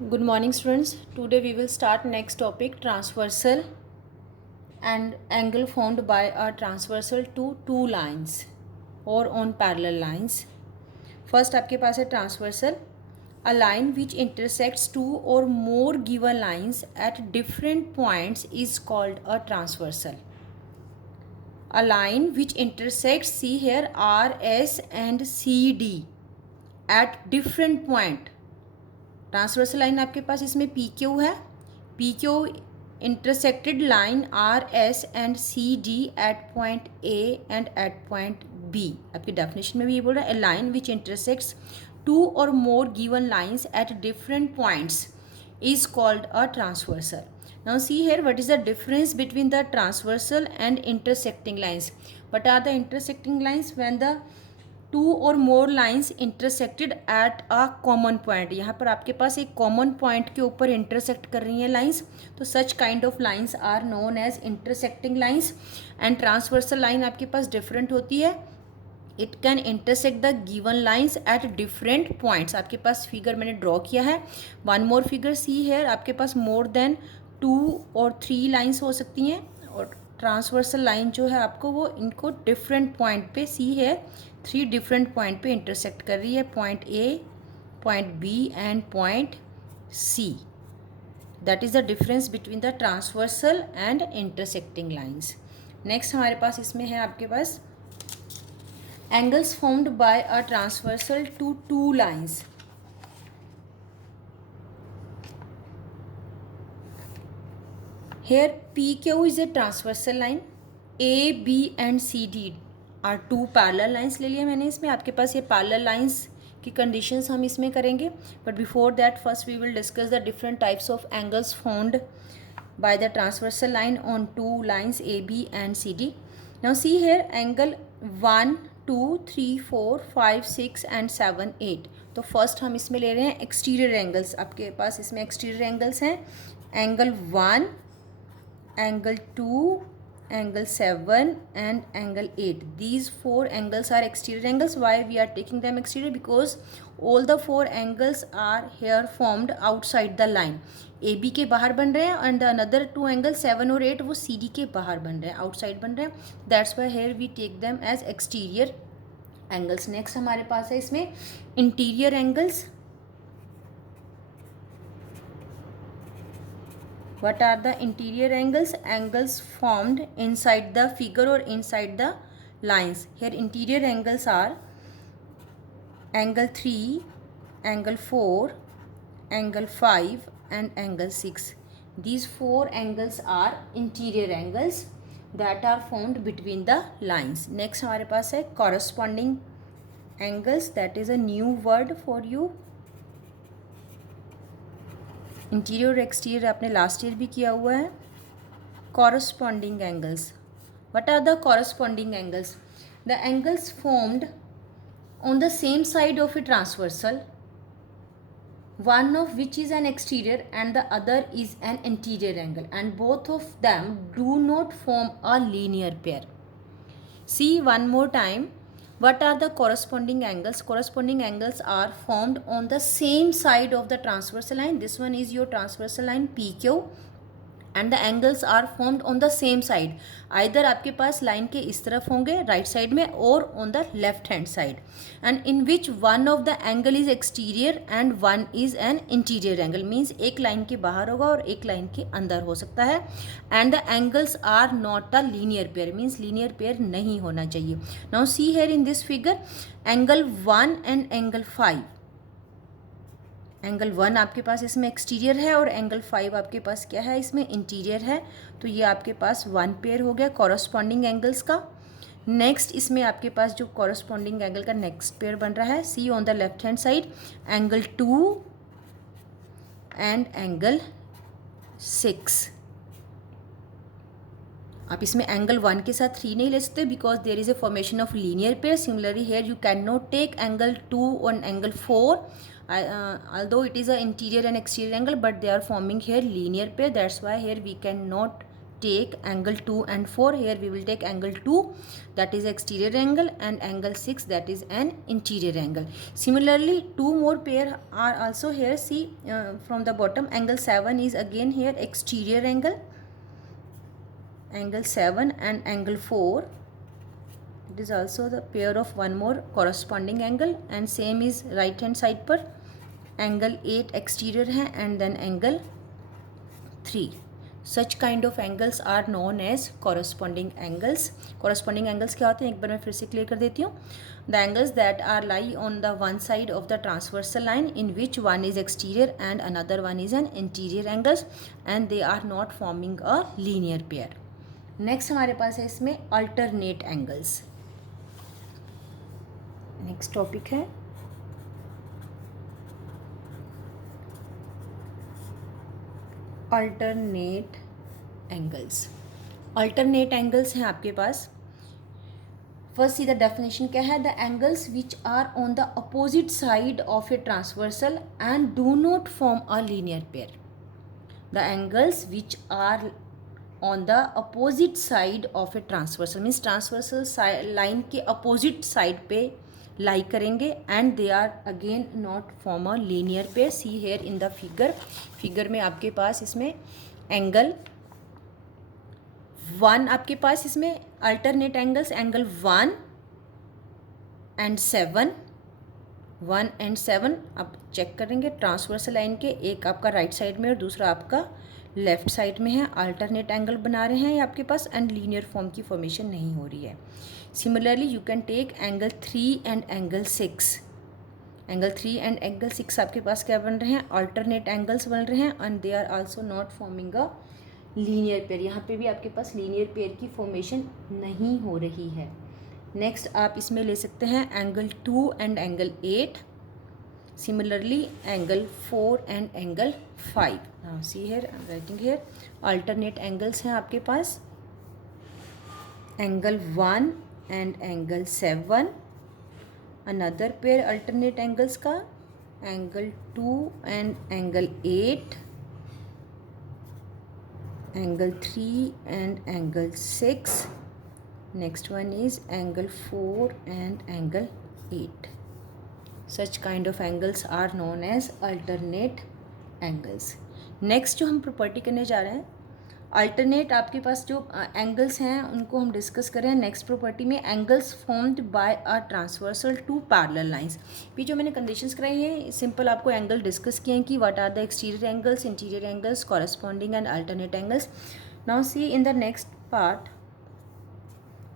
Good morning, students. Today we will start next topic, transversal and angle formed by a transversal to two lines or on parallel lines. First आपके पास है transversal, a line which intersects two or more given lines at different points is called a transversal. A line which intersects, see here, R, S and C, D at different point. Transversal line आपके पास इसमें P Q है, P Q intersected line R S and C D at point A and at point B. आपकी definition में भी ये बोल रहा है, a line which intersects two or more given lines at different points is called a transversal. Now see here, what is the difference between the transversal and intersecting lines? What are the intersecting lines? When the two or more lines intersected at a common point. यहाँ पर आपके पास एक common point के ऊपर intersect कर रही हैं lines, तो such kind of lines are known as intersecting lines. And transversal line आपके पास डिफरेंट होती है, it can intersect the given lines at different points. आपके पास फिगर मैंने ड्रॉ किया है. वन मोर फिगर सी है, आपके पास मोर देन टू और थ्री लाइन्स हो सकती हैं, और ट्रांसवर्सल लाइन जो है आपको वो इनको डिफरेंट पॉइंट पे, सी है, थ्री डिफरेंट पॉइंट पे इंटरसेक्ट कर रही है, point A, point B and point C. That is the difference between the transversal and intersecting lines. Next हमारे पास इसमें है आपके पास angles formed by a transversal to two lines. Here PQ is a transversal line. A, B and C, D are two parallel lines ले लिया मैंने इसमें. आपके पास ये parallel lines की conditions हम इसमें करेंगे, but before that first we will discuss the different types of angles formed by the transversal line on two lines A, B and C, D. Now see here, angle 1, 2, 3, 4, 5, 6 and 7, 8. तो first हम इसमें ले रहे हैं exterior angles. आपके पास इसमें exterior angles हैं, angle 1, angle 2, angle 7 and angle 8. These four angles are exterior angles. Why we are taking them exterior? Because all the four angles are here formed outside the line. A B के बाहर बन रहे हैं and the another two angle 7 और 8 वो C D के बाहर बन रहे हैं, आउटसाइड बन रहे हैं. That's why here we take them as exterior angles. Next हमारे पास है इसमें interior angles. What are the interior angles? Angles formed inside the figure or inside the lines. Here interior angles are angle 3, angle 4, angle 5 and angle 6. These four angles are interior angles that are formed between the lines. Next हमारे पास है corresponding angles. That is a new word for you. Interior और exterior आपने last year भी किया हुआ है. Corresponding angles. What are the corresponding angles? The angles formed on the same side of a transversal, one of which is an exterior and the other is an interior angle, and both of them do not form a linear pair. See one more time, what are the corresponding angles? Corresponding angles are formed on the same side of the transversal line. This one is your transversal line PQ and the angles are formed on the same side. Either आपके पास line के इस तरफ होंगे right side में और on the left hand side, and in which one of the angle is exterior and one is an interior angle. Means एक line के बाहर होगा और एक लाइन के अंदर हो सकता है. and the angles are not a linear pair. Means linear pair नहीं होना चाहिए. Now see here in this figure, angle 1 and angle 5. Angle 1 आपके पास इसमें एक्सटीरियर है और एंगल 5 आपके पास क्या है, इसमें इंटीरियर है. तो ये आपके पास वन पेयर हो गया कॉरस्पॉन्डिंग एंगल्स का. नेक्स्ट इसमें आपके पास जो कॉरस्पॉन्डिंग एंगल का नेक्स्ट पेयर बन रहा है, see on the left hand side, angle 2 and angle 6. आप इसमें एंगल 1 के साथ 3 नहीं ले सकते because there is a formation of linear pair. Similarly here you can not take angle 2 और angle 4, although it is a interior and exterior angle, but they are forming here linear pair. That's why here we cannot take angle 2 and 4. Here we will take angle 2, that is exterior angle, and angle 6, that is an interior angle. Similarly, two more pair are also here. See from the bottom, angle 7 is again here exterior angle, angle 7, and angle 4, it is also the pair of one more corresponding angle, and same is right hand side पर angle 8 exterior है and then angle 3. Such kind of angles are known as corresponding angles. Corresponding angles क्या होते हैं, एक बार मैं फिर से clear कर देती हूँ. The angles that are lie on the one side of the transversal line in which one is exterior and another one is an interior angles, and they are not forming a linear pair. Next हमारे पास है इसमें alternate angles. Next topic है alternate angles. Alternate angles हैं आपके पास. First see the definition क्या है. The angles which are on the opposite side of a transversal and do not form a linear pair. The angles which are on the opposite side of a transversal means transversal line के opposite side पे लाई करेंगे and they are again not form a linear pair. See here in the figure में आपके पास इसमें angle 1 आपके पास इसमें अल्टरनेट एंगल्स एंगल 1 and 7 आप चेक करेंगे ट्रांसवर्सल लाइन के, एक आपका राइट साइड में और दूसरा आपका लेफ्ट साइड में है. अल्टरनेट एंगल बना रहे हैं आपके पास एंड लीनियर फॉर्म की फॉर्मेशन नहीं हो रही है. Similarly, you can take angle 3 and angle 6. Angle 3 and angle 6 आपके पास क्या बन रहे हैं, alternate angles बन रहे हैं and they are also not forming a linear pair. यहाँ पे भी आपके पास linear pair की formation नहीं हो रही है. Next आप इसमें ले सकते हैं angle 2 and angle 8. Similarly, angle 4 and angle 5. Now see here, I am writing here. Alternate angles हैं आपके पास angle 1 and angle 7. Another pair alternate angles का angle 2 and angle 8, angle 3 and angle 6. Next one is angle 4 and angle 8. Such kind of angles are known as alternate angles. Next जो हम property करने जा रहे हैं, alternate आपके पास जो एंगल्स हैं उनको हम डिस्कस करें नेक्स्ट प्रॉपर्टी में. Angles formed by a transversal to parallel lines. भी जो मैंने कंडीशंस कराई हैं सिंपल आपको एंगल डिस्कस किए हैं कि what are the exterior angles, interior angles, corresponding and alternate angles. Now see in the next part,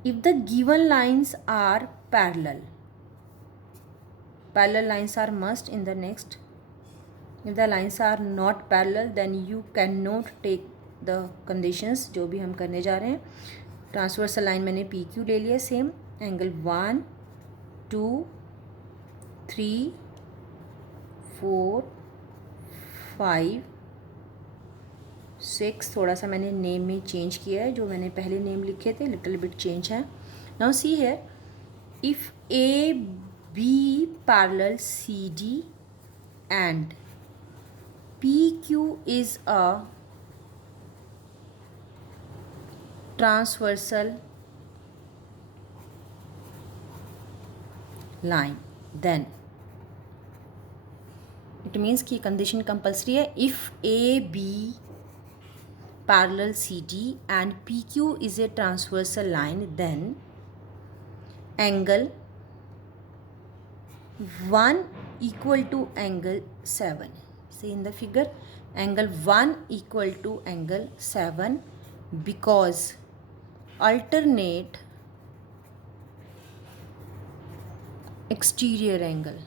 if the given lines are parallel lines are must in the next. If the lines are not parallel then you cannot take the conditions जो भी हम करने जा रहे हैं. Transversal line मैंने P Q ले लिया, सेम एंगल 1 2 3 4 5 6. थोड़ा सा मैंने नेम में चेंज किया है, जो मैंने पहले नेम लिखे थे लिटिल बिट चेंज है. Now see here, if A B parallel C D and P Q is a transversal line, then it means कि condition compulsory है. if AB parallel CD and PQ is a transversal line, then angle 1 equal to angle 7. See in the figure, angle 1 equal to angle 7 because alternate exterior angle,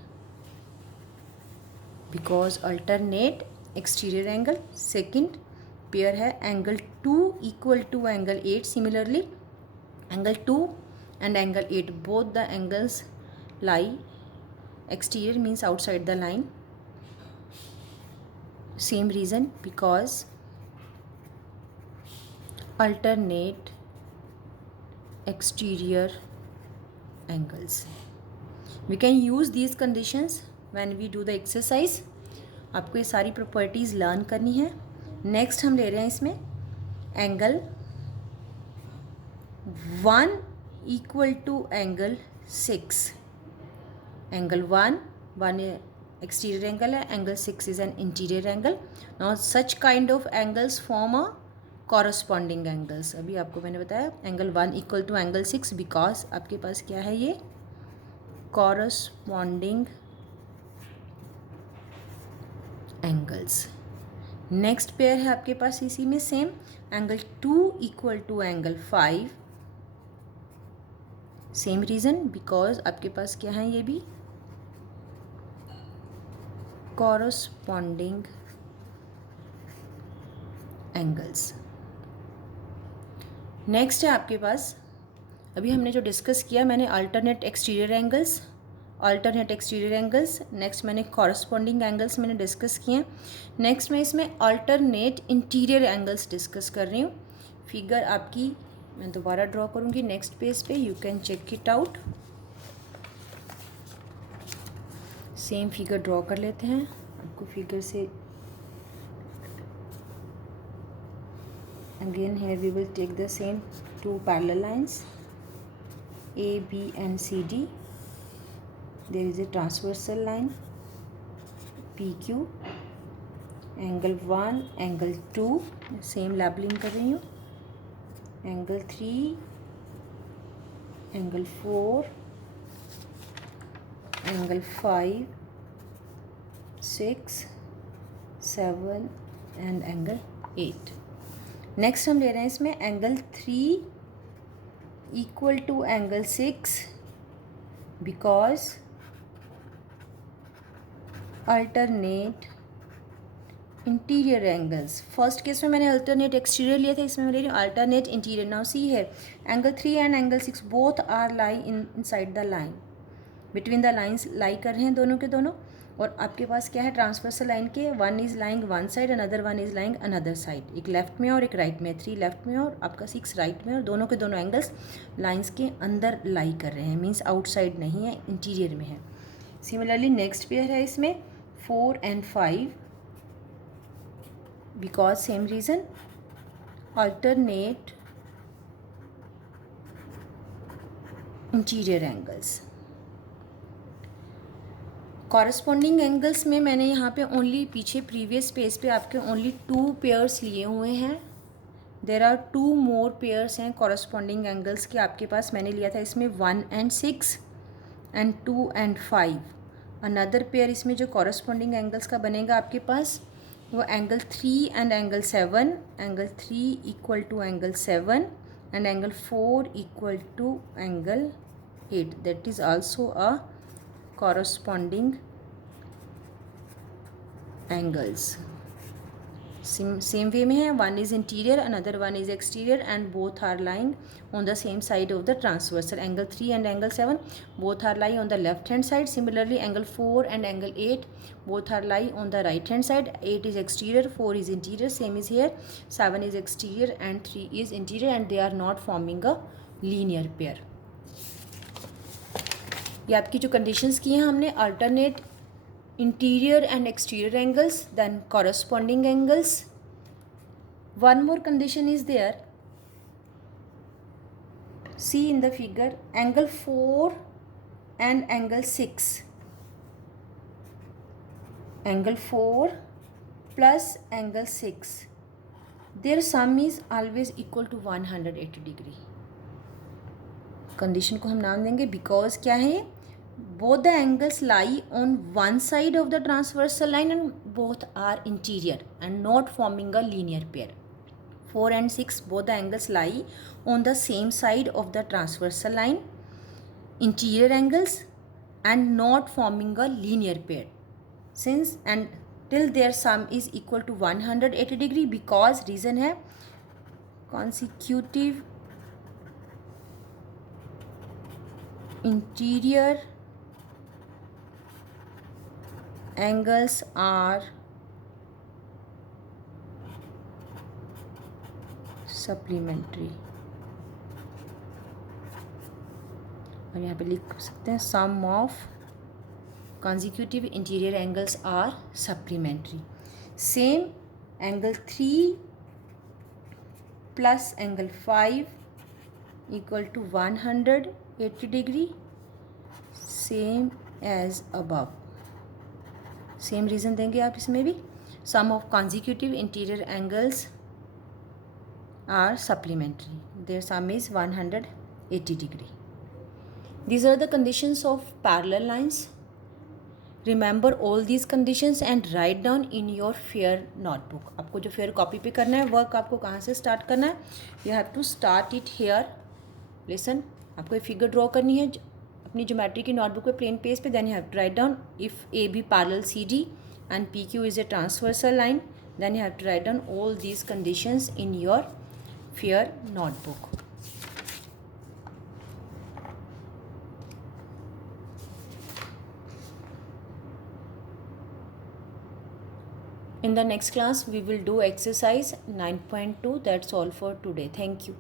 because alternate exterior angle. second pair है angle 2 equal to angle 8. similarly angle 2 and angle 8 both the angles lie exterior means outside the line. same reason, because alternate exterior angles. We can use these conditions when we do the exercise. आपको ये सारी properties learn करनी है. Next हम ले रहे हैं इसमें angle 1 equal to angle 6. Angle 1 exterior angle है, angle 6 is an interior angle. Now such kind of angles form a corresponding angles. अभी आपको मैंने बताया angle 1 equal to angle 6 because आपके पास क्या है, ये corresponding angles. नेक्स्ट पेयर है आपके पास इसी में same, angle 2 equal to angle 5. Same reason because आपके पास क्या है, ये भी कॉरस्पॉन्डिंग एंगल्स. नेक्स्ट है आपके पास, अभी हमने जो डिस्कस किया, मैंने अल्टरनेट एक्सटीरियर एंगल्स, नेक्स्ट मैंने कॉरस्पॉन्डिंग एंगल्स मैंने डिस्कस किए. नेक्स्ट मैं इसमें अल्टरनेट इंटीरियर एंगल्स डिस्कस कर रही हूँ. फिगर आपकी मैं दोबारा ड्रॉ करूँगी नेक्स्ट पेज पे, you can check it out. Same figure draw कर लेते हैं. आपको फिगर से again here we will take the same two parallel lines A, B and C, D. There is a transversal line PQ, angle 1, angle 2, same labeling कर रही हूँ, angle 3, angle 4, angle 5, 6, 7 and angle 8. Next हम ले रहे हैं इसमें angle 3 equal to angle 6 because alternate interior angles. First case में मैंने अल्टरनेट एक्सटीरियर लिया था, इसमें मैं ले रही हूँ alternate interior. Now see here, angle 3 and angle 6 both are lie inside the line, between the lines lie कर रहे हैं दोनों के दोनों. और आपके पास क्या है, ट्रांसवर्सल लाइन के one is lying one side, another one is lying another side. एक लेफ्ट में और एक राइट में, 3 लेफ्ट में और आपका 6 राइट में, और दोनों के दोनों एंगल्स लाइंस के अंदर लाई कर रहे हैं, मीन्स आउटसाइड नहीं है, इंटीरियर में है. सिमिलरली नेक्स्ट पेयर है इसमें 4 and 5 because same reason alternate interior angles. Corresponding angles में मैंने यहाँ पे ओनली पीछे प्रीवियस पेज पे आपके ओनली 2 पेयर्स लिए हुए हैं. देर आर 2 मोर पेयर्स हैं कॉरस्पॉन्डिंग एंगल्स के आपके पास. मैंने लिया था इसमें 1 and 6 and 2 and 5. Another pair इसमें जो कॉरस्पॉन्डिंग एंगल्स का बनेगा आपके पास वो angle 3 and angle 7. Angle 3 equal to angle 7 and angle 4 equal to angle 8. That is also a corresponding angles. Same way में है, one is interior, another one is exterior and both are lying on the same side of the transversal. Angle 3 and angle 7 both are lying on the left hand side. Similarly angle 4 and angle 8 both are lying on the right hand side. 8 is exterior, 4 is interior, same is here. 7 is exterior and 3 is interior and they are not forming a linear pair. ये आपकी जो conditions की हैं हमने, alternate interior and exterior angles, then corresponding angles. One more condition is there, see in the figure, angle 4 and angle 6. Angle 4 plus angle 6, their sum is always equal to 180 degree. Condition को हम नाम देंगे because क्या है, both the angles lie on one side of the transversal line and both are interior and not forming a linear pair. 4 and 6 both the angles lie on the same side of the transversal line, interior angles and not forming a linear pair. Since and till their sum is equal to 180 degree because reason है consecutive interior angles are supplementary. और यहाँ पे लिख सकते हैं sum of consecutive interior angles are supplementary. Same angle 3 plus angle 5 equal to 180 degree, same as above. Same reason देंगे आप इसमें भी. सम of consecutive interior angles are supplementary. Their sum is 180 degree. These are the conditions of parallel lines. Remember all these conditions and write down in your fair notebook. आपको जो fair copy पे करना है work आपको कहाँ से start करना है? You have to start it here. Listen, आपको एक फिगर ड्रॉ करनी है अपनी ज्योमेट्री की नोटबुक पे प्लेन पेज पे. Then you have to write down if A B parallel C D and P Q is a transversal line. Then you have to write down all these conditions in your fair notebook. In the next class we will do exercise 9.2. That's all for today. Thank you.